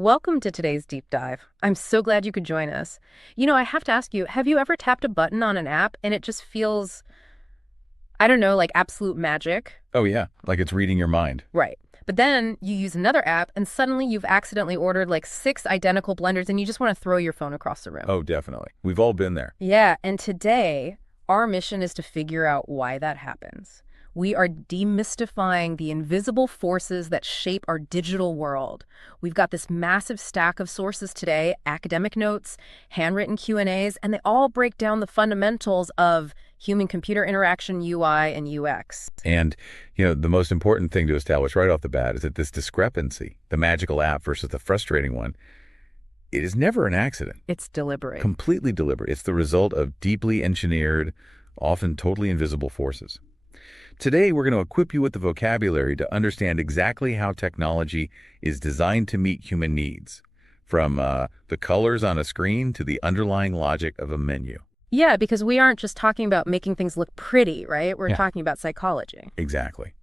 Welcome to today's deep dive. I'm so glad you could join us. I have to ask you, have you ever tapped a button on an app and it just feels, I don't know, like absolute magic? Oh, yeah. Like it's reading your mind. Right. But then you use another app and suddenly you've accidentally ordered like six identical blenders and you just want to throw your phone across the room. Oh, definitely. We've all been there. Yeah, and today our mission is to figure out why that happens. We are demystifying the invisible forces that shape our digital world. We've got this massive stack of sources today, academic notes, handwritten Q&As, and they all break down the fundamentals of human-computer interaction, UI, and UX. And, the most important thing to establish right off the bat is that this discrepancy, the magical app versus the frustrating one, it is never an accident. It's deliberate. Completely deliberate. It's the result of deeply engineered, often totally invisible forces. Today, we're going to equip you with the vocabulary to understand exactly how technology is designed to meet human needs, from the colors on a screen to the underlying logic of a menu. Yeah, because we aren't just talking about making things look pretty, right? We're Yeah. talking about psychology. Exactly.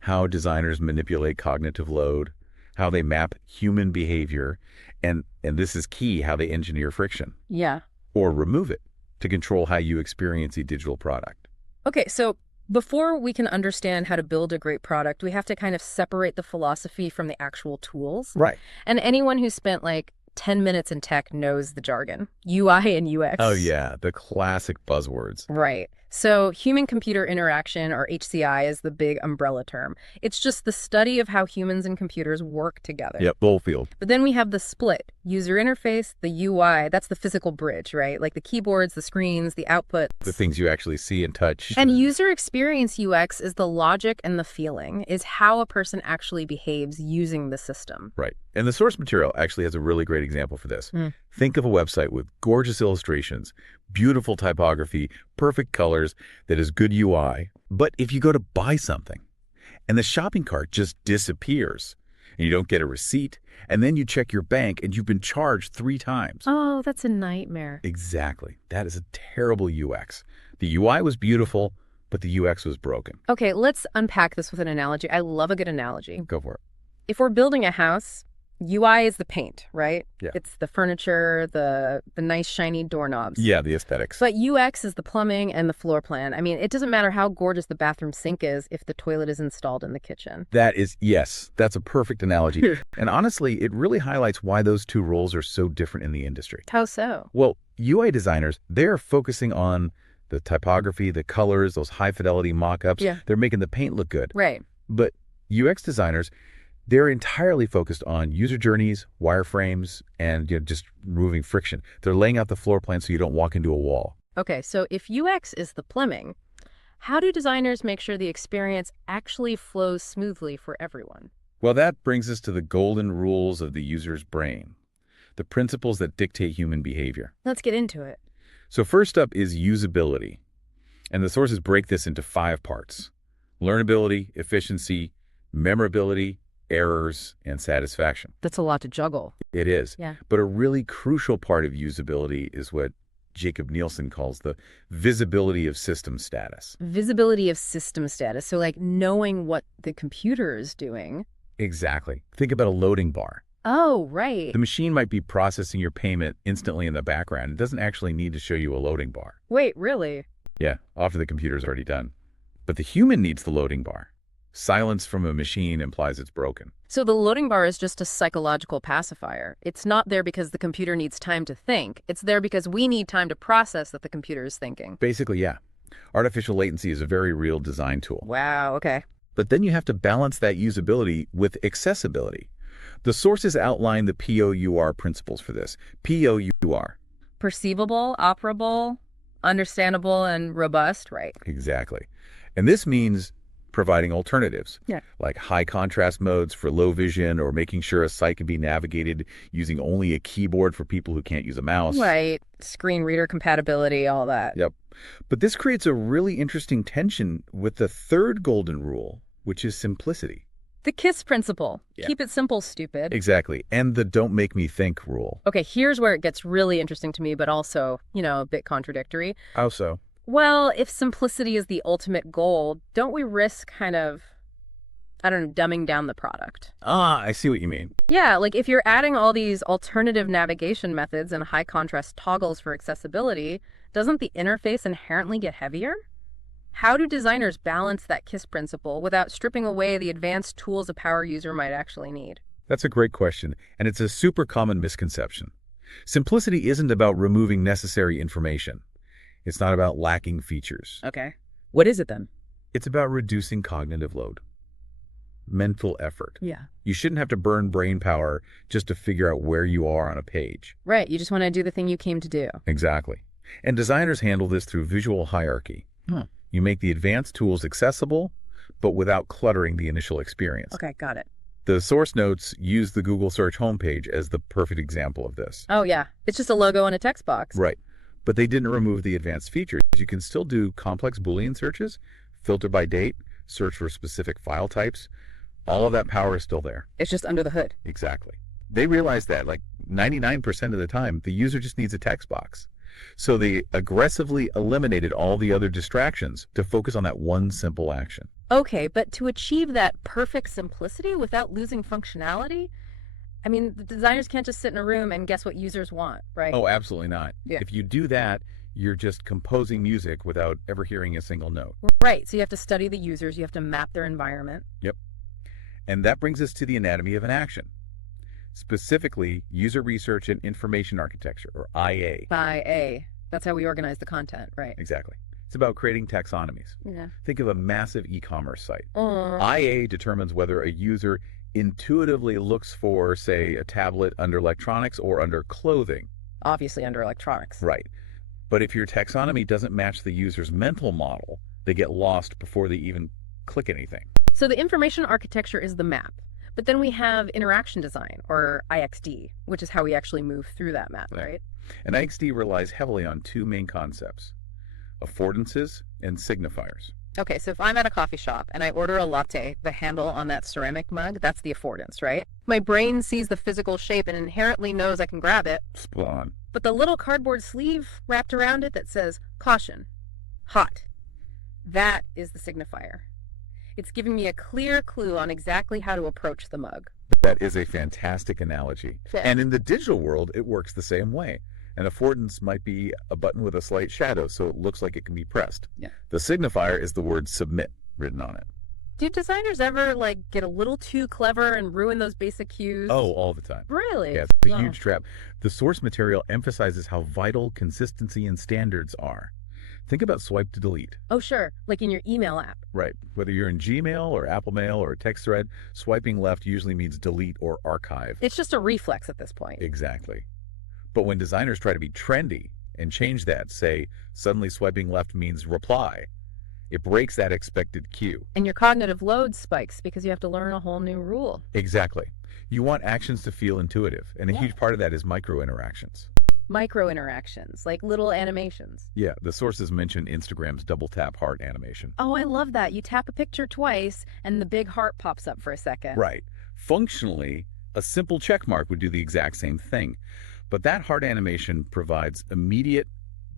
How designers manipulate cognitive load, how they map human behavior, and this is key, how they engineer friction Yeah. or remove it to control how you experience a digital product. Okay, so before we can understand how to build a great product, we have to kind of separate the philosophy from the actual tools. Right. And anyone who spent like 10 minutes in tech knows the jargon, UI and UX. Oh, yeah, the classic buzzwords. Right. So human-computer interaction, or HCI, is the big umbrella term. It's just the study of how humans and computers work together. Yep, Bullfield. But then we have the split. User interface, the UI, that's the physical bridge, right? Like the keyboards, the screens, the outputs. The things you actually see and touch. And user experience UX is the logic and the feeling, is how a person actually behaves using the system. Right. And the source material actually has a really great example for this. Think of a website with gorgeous illustrations, beautiful typography, perfect colors, that is good UI. But if you go to buy something and the shopping cart just disappears and you don't get a receipt, and then you check your bank and you've been charged 3 times. Oh, that's a nightmare. Exactly. That is a terrible UX. The UI was beautiful, but the UX was broken. Okay, let's unpack this with an analogy. I love a good analogy. Go for it. If we're building a house, UI is the paint, right? Yeah. It's the furniture, the nice shiny doorknobs. Yeah, the aesthetics. But UX is the plumbing and the floor plan. I mean, it doesn't matter how gorgeous the bathroom sink is if the toilet is installed in the kitchen. Yes, that's a perfect analogy. And honestly, it really highlights why those two roles are so different in the industry. How so? Well, UI designers, they're focusing on the typography, the colors, those high-fidelity mockups. Yeah. They're making the paint look good. Right. But UX designers, they're entirely focused on user journeys, wireframes, and just removing friction. They're laying out the floor plan so you don't walk into a wall. Okay, so if UX is the plumbing, how do designers make sure the experience actually flows smoothly for everyone? Well, that brings us to the golden rules of the user's brain, the principles that dictate human behavior. Let's get into it. So first up is usability. And the sources break this into 5 parts: learnability, efficiency, memorability, errors, and satisfaction. That's a lot to juggle. It is. Yeah. But a really crucial part of usability is what Jacob Nielsen calls the visibility of system status. Visibility of system status. So like knowing what the computer is doing. Exactly. Think about a loading bar. Oh, right. The machine might be processing your payment instantly in the background. It doesn't actually need to show you a loading bar. Wait, really? Yeah, often the computer's already done. But the human needs the loading bar. Silence from a machine implies it's broken. So the loading bar is just a psychological pacifier. It's not there because the computer needs time to think. It's there because we need time to process that the computer is thinking. Basically, yeah. Artificial latency is a very real design tool. Wow, okay. But then you have to balance that usability with accessibility. The sources outline the POUR principles for this. POUR. Perceivable, operable, understandable, and robust, right? Exactly. And this means providing alternatives, Yeah. like high contrast modes for low vision, or making sure a site can be navigated using only a keyboard for people who can't use a mouse. Right. Screen reader compatibility, all that. Yep. But this creates a really interesting tension with the third golden rule, which is simplicity. The KISS principle. Yeah. Keep it simple, stupid. Exactly. And the don't make me think rule. Okay, here's where it gets really interesting to me, but also, a bit contradictory. How so? Well, if simplicity is the ultimate goal, don't we risk kind of I don't know, dumbing down the product. Ah, I see what you mean. Yeah, like if you're adding all these alternative navigation methods and high contrast toggles for accessibility, doesn't the interface inherently get heavier? How do designers balance that KISS principle without stripping away the advanced tools a power user might actually need? That's a great question, and it's a super common misconception. Simplicity isn't about removing necessary information. It's not about lacking features. Okay. What is it then? It's about reducing cognitive load, mental effort. Yeah. You shouldn't have to burn brain power just to figure out where you are on a page. Right. You just want to do the thing you came to do. Exactly. And designers handle this through visual hierarchy. You make the advanced tools accessible, but without cluttering the initial experience. Okay, got it. The source notes use the Google search homepage as the perfect example of this. Oh, yeah. It's just a logo and a text box. Right. But they didn't remove the advanced features. You can still do complex Boolean searches, filter by date, search for specific file types. All of that power is still there. It's just under the hood. Exactly. They realized that, like 99% of the time, the user just needs a text box. So they aggressively eliminated all the other distractions to focus on that one simple action. Okay, but to achieve that perfect simplicity without losing functionality, I mean, the designers can't just sit in a room and guess what users want, right? Oh, absolutely not. Yeah. If you do that, you're just composing music without ever hearing a single note. Right, so you have to study the users, you have to map their environment. Yep. And that brings us to the anatomy of an action. Specifically, user research and information architecture, or IA. IA. That's how we organize the content, right? Exactly. It's about creating taxonomies. Yeah. Think of a massive e-commerce site. IA determines whether a user intuitively looks for, say, a tablet under electronics or under clothing. Obviously under electronics. Right. But if your taxonomy doesn't match the user's mental model, they get lost before they even click anything. So the information architecture is the map. But then we have interaction design, or IXD, which is how we actually move through that map, right? And IXD relies heavily on two main concepts: affordances and signifiers. Okay, so if I'm at a coffee shop and I order a latte, the handle on that ceramic mug, that's the affordance, right? My brain sees the physical shape and inherently knows I can grab it. Spot on. But the little cardboard sleeve wrapped around it that says, caution, hot, that is the signifier. It's giving me a clear clue on exactly how to approach the mug. That is a fantastic analogy. Yeah. And in the digital world, it works the same way. An affordance might be a button with a slight shadow, so it looks like it can be pressed. Yeah. The signifier is the word submit written on it. Do designers ever, get a little too clever and ruin those basic cues? Oh, all the time. Really? Yeah, it's a huge trap. The source material emphasizes how vital consistency and standards are. Think about swipe to delete. Oh, sure. Like in your email app. Right. Whether you're in Gmail or Apple Mail or a text thread, swiping left usually means delete or archive. It's just a reflex at this point. Exactly. But when designers try to be trendy and change that, say, suddenly swiping left means reply, it breaks that expected cue. And your cognitive load spikes because you have to learn a whole new rule. Exactly. You want actions to feel intuitive, and a huge part of that is micro-interactions. Micro-interactions, like little animations. Yeah, the sources mention Instagram's double tap heart animation. Oh, I love that. You tap a picture twice, and the big heart pops up for a second. Right. Functionally, a simple check mark would do the exact same thing. But that heart animation provides immediate,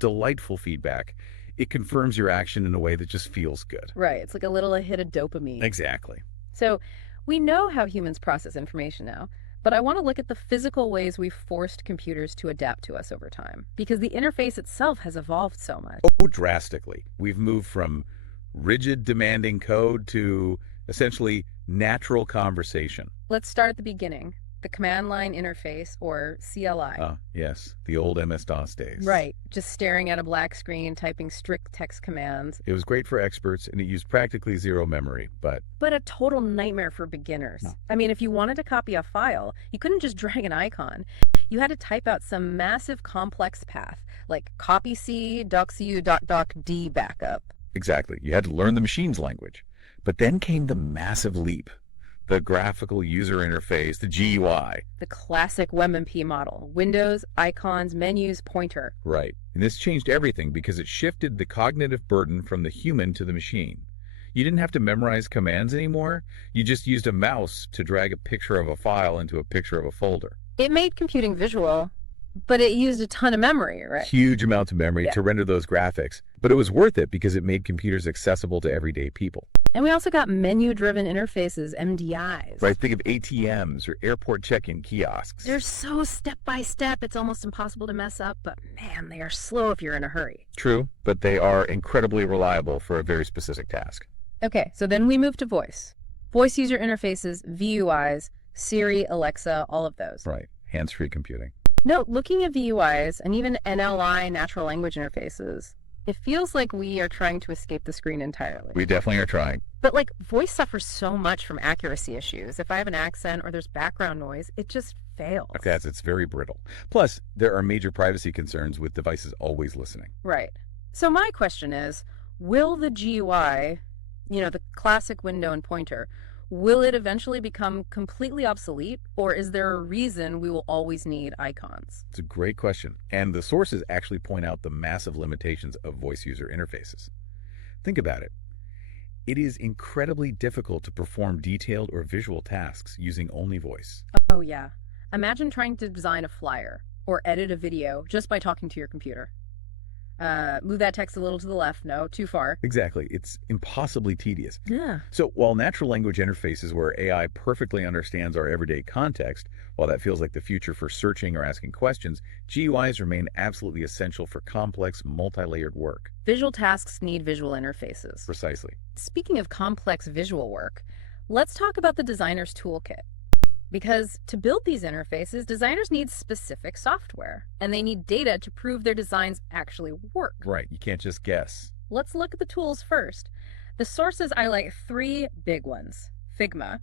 delightful feedback. It confirms your action in a way that just feels good. Right. It's like a little hit of dopamine. Exactly. So we know how humans process information now, but I want to look at the physical ways we've forced computers to adapt to us over time, because the interface itself has evolved so much. Oh, drastically. We've moved from rigid, demanding code to essentially natural conversation. Let's start at the beginning. The command line interface, or CLI. Yes, the old MS-DOS days. Right, just staring at a black screen, typing strict text commands. It was great for experts, and it used practically zero memory, but a total nightmare for beginners. No. I mean, if you wanted to copy a file, you couldn't just drag an icon. You had to type out some massive complex path, like copy C, docx-u, .doc-d backup. Exactly. You had to learn the machine's language. But then came the massive leap. The graphical user interface, the GUI. The classic WebMP model. Windows, icons, menus, pointer. Right. And this changed everything because it shifted the cognitive burden from the human to the machine. You didn't have to memorize commands anymore. You just used a mouse to drag a picture of a file into a picture of a folder. It made computing visual But it used a ton of memory, right? Huge amounts of memory Yeah. to render those graphics. But it was worth it because it made computers accessible to everyday people. And we also got menu-driven interfaces, MDIs. Right, think of ATMs or airport check-in kiosks. They're so step-by-step, it's almost impossible to mess up, but man, they are slow if you're in a hurry. True, but they are incredibly reliable for a very specific task. Okay, so then we move to voice. Voice user interfaces, VUIs, Siri, Alexa, all of those. Right, hands-free computing. No, looking at VUIs and even NLI, natural language interfaces, it feels like we are trying to escape the screen entirely. We definitely are trying. But like, voice suffers so much from accuracy issues. If I have an accent or there's background noise, it just fails. Okay, it's very brittle. Plus, there are major privacy concerns with devices always listening. Right. So my question is, will the GUI, the classic window and pointer, will it eventually become completely obsolete, or is there a reason we will always need icons? It's a great question, and the sources actually point out the massive limitations of voice user interfaces. Think about it. It is incredibly difficult to perform detailed or visual tasks using only voice. Oh yeah. Imagine trying to design a flyer or edit a video just by talking to your computer. Move that text a little to the left. No, too far. Exactly. It's impossibly tedious. Yeah. So while natural language interfaces where AI perfectly understands our everyday context, while that feels like the future for searching or asking questions, GUIs remain absolutely essential for complex, multi-layered work. Visual tasks need visual interfaces. Precisely. Speaking of complex visual work, let's talk about the designer's toolkit. Because to build these interfaces, designers need specific software, and they need data to prove their designs actually work. Right, you can't just guess. Let's look at the tools first. The sources highlight three big ones: Figma,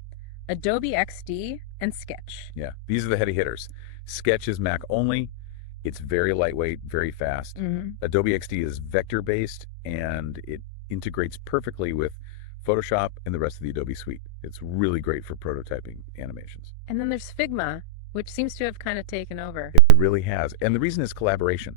Adobe XD, and Sketch. Yeah, these are the heavy hitters. Sketch is Mac only. It's very lightweight, very fast. Adobe XD is vector-based, and it integrates perfectly with Photoshop and the rest of the Adobe suite. It's really great for prototyping animations. And then there's Figma, which seems to have kind of taken over. It really has. And the reason is collaboration.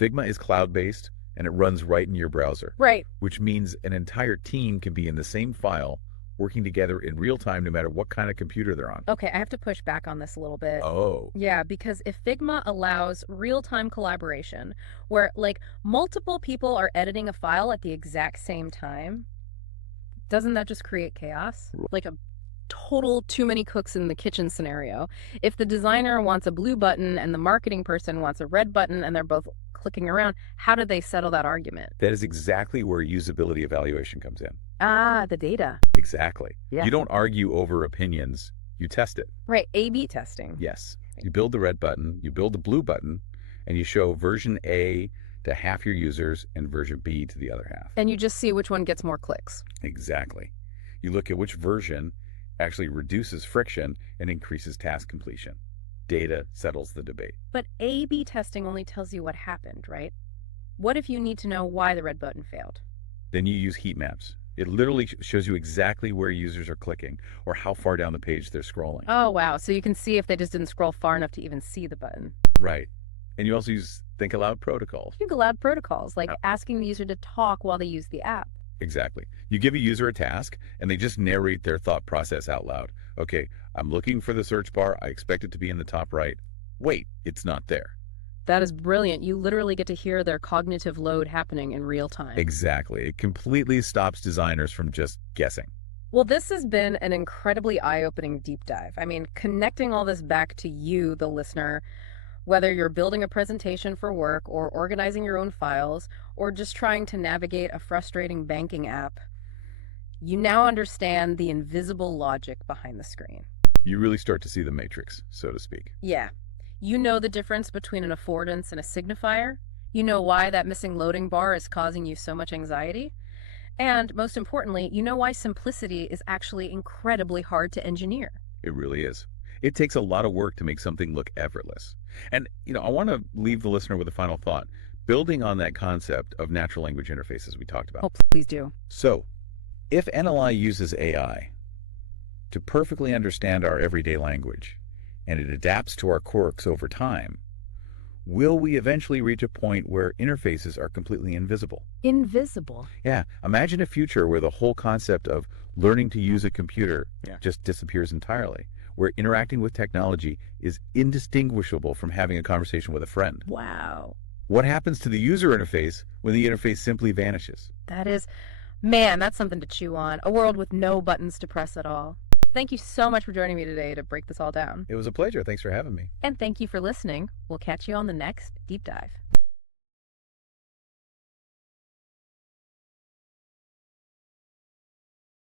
Figma is cloud-based, and it runs right in your browser. Right. Which means an entire team can be in the same file, working together in real time no matter what kind of computer they're on. Okay, I have to push back on this a little bit. Oh. Yeah, because if Figma allows real-time collaboration, where like multiple people are editing a file at the exact same time, doesn't that just create chaos? Like a total too many cooks in the kitchen scenario. If the designer wants a blue button and the marketing person wants a red button and they're both clicking around, how do they settle that argument? That is exactly where usability evaluation comes in. Ah, the data. Exactly. Yeah. You don't argue over opinions, you test it. Right, A/B testing. Yes. You build the red button, you build the blue button, and you show version A to half your users and version B to the other half. And you just see which one gets more clicks. Exactly. You look at which version actually reduces friction and increases task completion. Data settles the debate. But A/B testing only tells you what happened, right? What if you need to know why the red button failed? Then you use heat maps. It literally shows you exactly where users are clicking or how far down the page they're scrolling. Oh, wow. So you can see if they just didn't scroll far enough to even see the button. Right. And you also use think aloud protocols. Think aloud protocols, like asking the user to talk while they use the app. Exactly. You give a user a task, and they just narrate their thought process out loud. Okay, I'm looking for the search bar. I expect it to be in the top right. Wait, it's not there. That is brilliant. You literally get to hear their cognitive load happening in real time. Exactly. It completely stops designers from just guessing. Well, this has been an incredibly eye-opening deep dive. I mean, connecting all this back to you, the listener, whether you're building a presentation for work or organizing your own files or just trying to navigate a frustrating banking app, you now understand the invisible logic behind the screen. You really start to see the matrix, so to speak. Yeah. You know the difference between an affordance and a signifier. You know why that missing loading bar is causing you so much anxiety. And most importantly, you know why simplicity is actually incredibly hard to engineer. It really is. It takes a lot of work to make something look effortless. And, I want to leave the listener with a final thought, building on that concept of natural language interfaces we talked about. Oh, please do. So, if NLI uses AI to perfectly understand our everyday language, and it adapts to our quirks over time, will we eventually reach a point where interfaces are completely invisible? Invisible? Yeah. Imagine a future where the whole concept of learning to use a computer just disappears entirely, where interacting with technology is indistinguishable from having a conversation with a friend. Wow. What happens to the user interface when the interface simply vanishes? Man, that's something to chew on. A world with no buttons to press at all. Thank you so much for joining me today to break this all down. It was a pleasure. Thanks for having me. And thank you for listening. We'll catch you on the next Deep Dive.